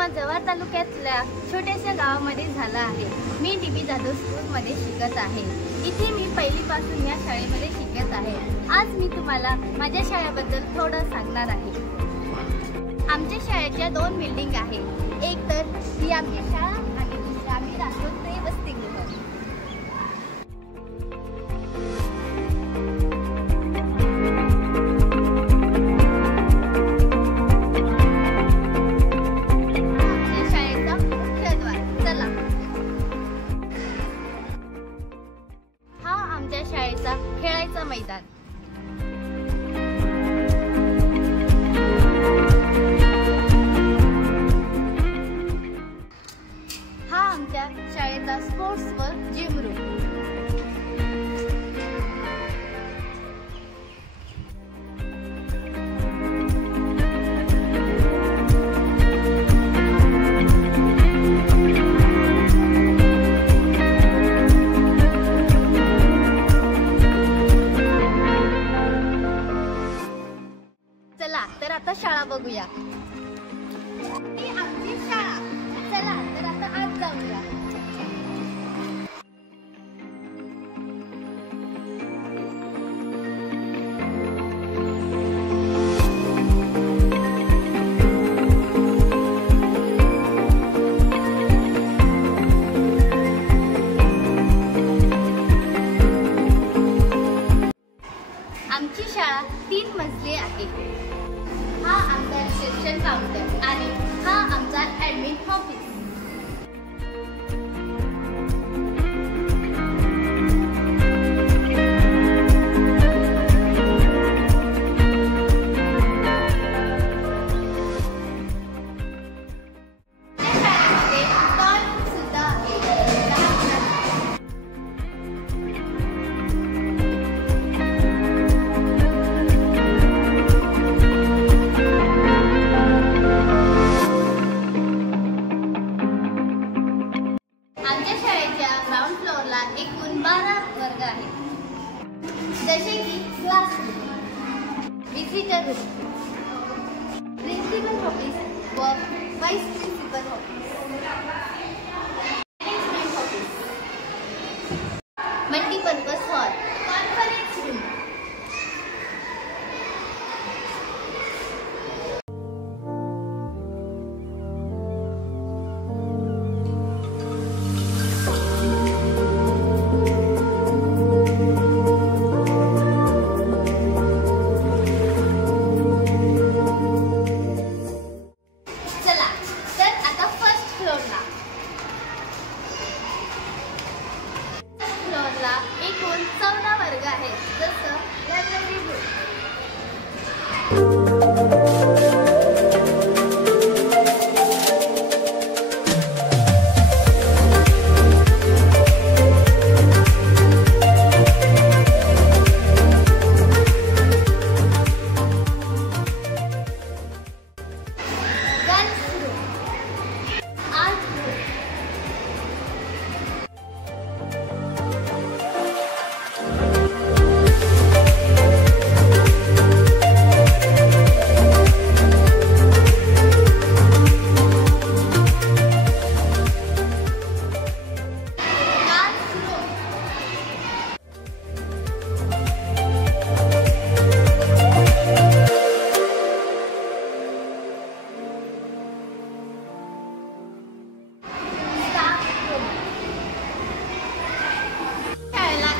जन्म जव्हार तालुक्यातल्या छोट्याशा गावामध्ये झाला आहे। मी DB जाधव स्कूलमध्ये शिकत आहे। इथे मी पहिलीपासून या शाळेमध्ये शिकत आहे। आज मी तुम्हाला माझ्या शाळेबद्दल थोडं सांगणार आहे। आमच्या शाळेच्या 2 बिल्डिंग आहेत। एक तर ही आमची शाळा आणि दुसरी आम्ही राहतो ते वसतिगृह। आमच्या शाळेचा खेळायचा मैदान। हा आमच्या शाळेचा स्पोर्ट्स व जिम रूम। चला तर आता शाळा बघूया। ही आमची शाळा। चला तर आता आत जाऊया। आमची शाळा 3 मजली आहे। हा आमचा रिसेप्शन काउंटर आणि हा आमचा ॲडमिन ऑफिस। आमच्या शाळेच्या ग्राउंड फ्लोअरला एकूण 12 वर्ग आहेत, जसे की classroom, visitor room, principal office व vice principal office, management office, multipurpose hall, conference room. फ्लोअरला एकूण 14 वर्ग आहेत, जसं library room, girls room, art room,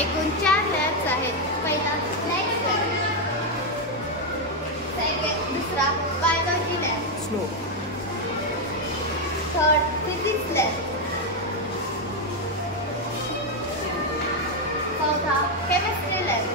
एकूण 4 लॅब्स आहेत। पहिला सायन्स लॅब, दुसरा biology lab, third physics lab, चौथा केमिस्ट्री लॅब।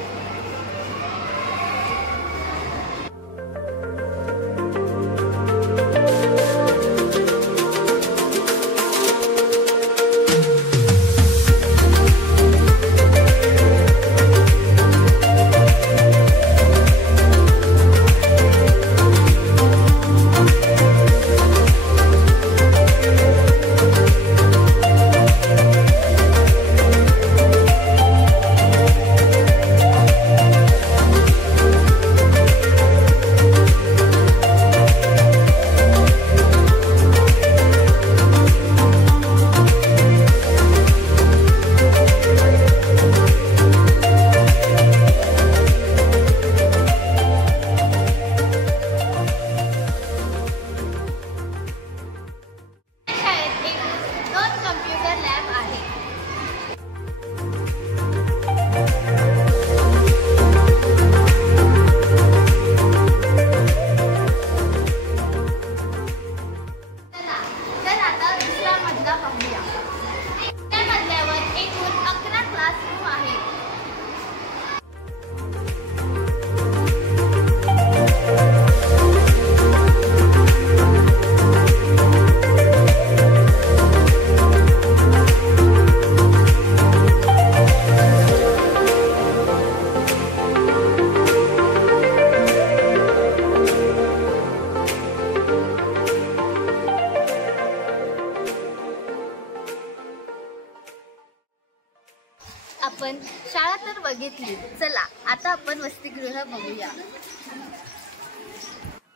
आपण शाळा तर बघितली, चला आता आपण वसतिगृह बघूया.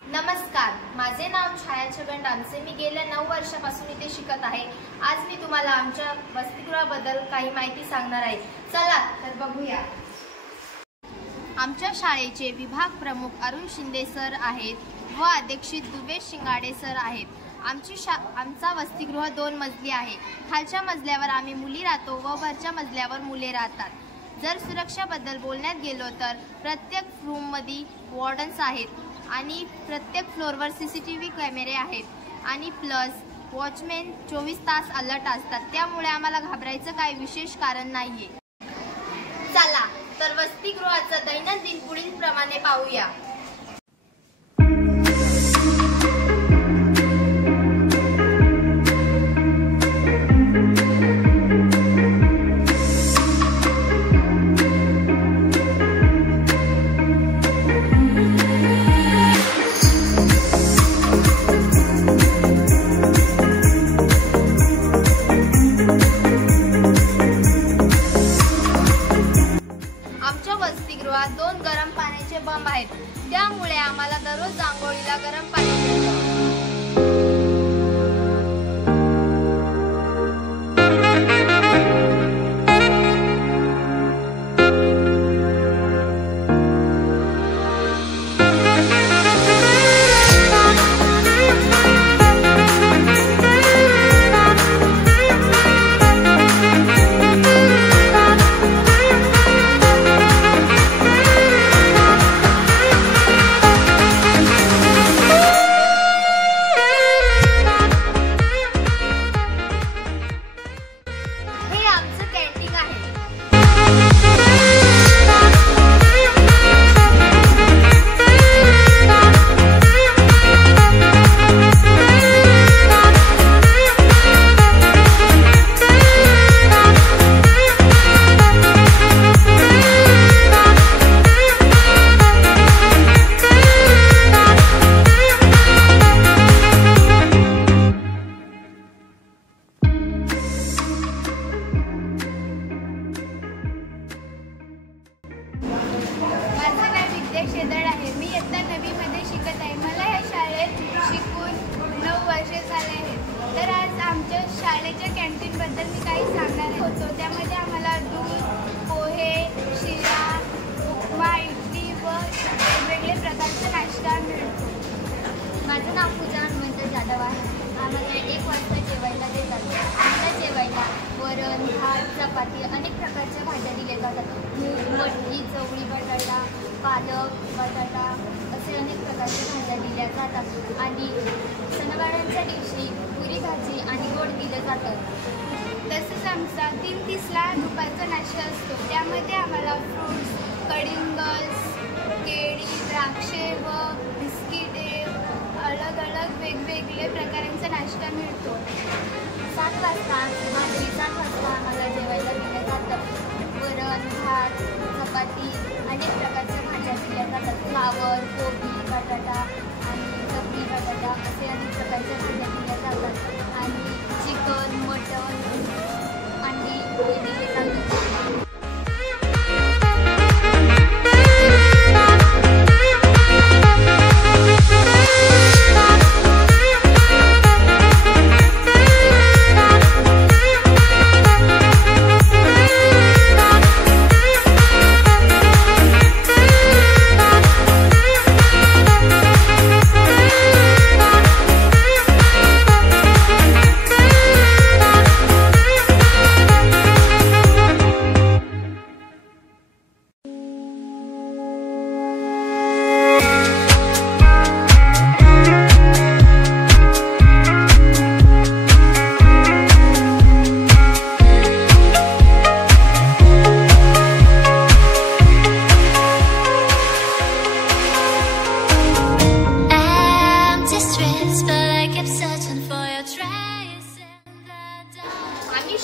नमस्कार, माझे नाव छाया छगन डामसे. मी गेल्या 9 वर्षापासून इथे शिकत आहे. आज मी तुम्हाला आमच्या वसतिगृहाबद्दल काही माहिती सांगणार आहे. चला तर बघूया. आमच्या शाळेचे विभाग प्रमुख अरुण शिंदे सर आहेत व अध्यक्षित दुबे शिंगाडे सर आहेत. आमचा वसतिगृह 2 मजली आहे. खालच्या मजल्यावर आम्ही मुली राहतो व वरच्या मजल्यावर मुले राहतात. जर सुरक्षाबद्दल बोलण्यात गेलो तर प्रत्येक रूममध्ये वॉर्डन्स आहेत आणि प्रत्येक फ्लोअरवर CCTV कॅमेरे आहेत आणि प्लस वॉचमॅन 24 तास अलर्ट असतात. त्यामुळे आम्हाला घाबरायचं काही विशेष कारण नाहीये. चला तर वसतिगृहाचं दैनंदिन पुढील प्रमाणे पाहूया. वसतिगृहात 2 गरम पाण्याचे बंब आहेत. त्यामुळे आम्हाला दररोज आंघोळीला गरम पाणी मिळतं. मी इयत्ता 9वी मध्ये शिकत आहे. मला ह्या शाळेत शिकून 9 वर्षे झाले आहेत. तर आज आमच्या शाळेच्या कॅन्टीनबद्दल मी काही सांगणार होतो. त्यामध्ये आम्हाला दूध, पोहे, शिरा, उपमा, इडली व वेगवेगळे प्रकारचा नाश्ता मिळतो. माझं नाव पूजा हनुमंत जाधव आहे. आम्हाला 1 वाजता जेवायला देतात. आम्हाला जेवायला वरण, भात, चपाती, अनेक प्रकारच्या भाज्या दिल्या जातात. मूग, मटकी, चवळी, बटाटा, पालक, बटाटा असे अनेक प्रकारच्या भाज्या दिल्या जातात. आणि सणावारांच्या दिवशी पुरी भाजी आणि गोड दिलं जातं. तसंच आमचा 3:30ला दुपारचा नाश्ता असतो. त्यामध्ये आम्हाला फ्रूट्स, कडिंगल्स, केळी, द्राक्षे व बिस्किटे अलग वेगवेगळे प्रकारांचा नाश्ता मिळतो. 7 वाजता आम्हाला जेवायला दिलं जातं. वरण, भात, चपाती, अनेक प्रकारच्या भाज्या दिल्या जातात. फ्लावर, कोबी, बटाटा आणि चपली बटाटा असे अनेक प्रकारच्या भाज्या दिल्या जातात. आणि चिकन, मटन, अंडी हे दिले जातात.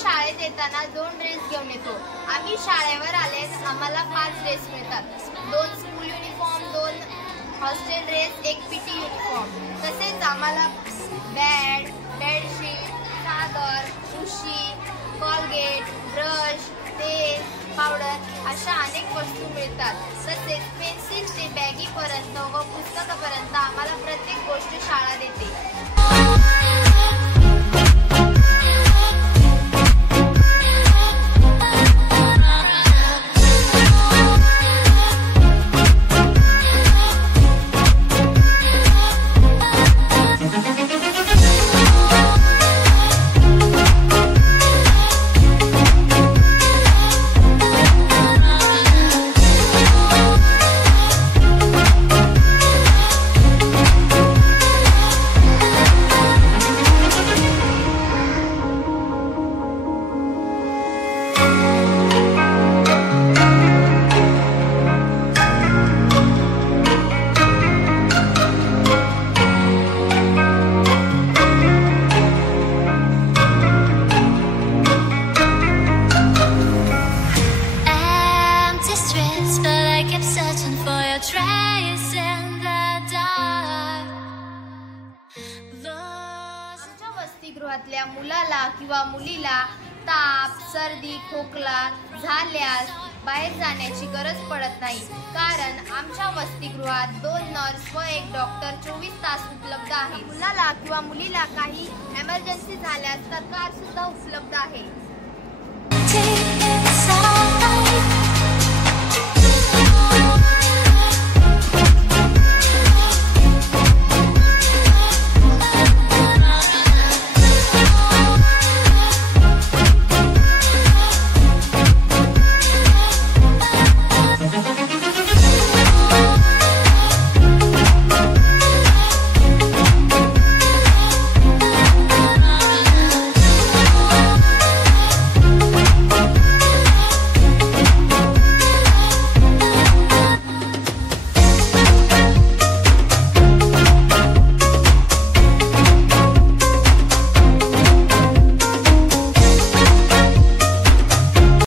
शाळेत येताना 2 ड्रेस घेऊन येतो. आम्ही शाळेवर आले आम्हाला 5 ड्रेस मिळतात. 2 school uniform, 2 hostel dress, 1 PT uniform. तसेच आम्हाला बॅट, बेडशीट, चादर, उशी, कॉलगेट, ब्रश, तेल, वस्तू मिळतात. तसेच पेन्सिल ते बॅगीपर्यंत व पुस्तकापर्यंत आम्हाला प्रत्येक गोष्ट शाळा देते. वसतिगृहातल्या मुलाला किंवा मुलीला ताप, सर्दी, खोकला झाल्यास बाहेर जाण्याची गरज पडत नाही, कारण आमच्या वसतिगृहात 2 नर्स व 1 डॉक्टर 24 तास उपलब्ध आहे. मुलाला किंवा मुलीला काही इमर्जन्सी झाल्यास तत्काळ सुद्धा उपलब्ध आहे.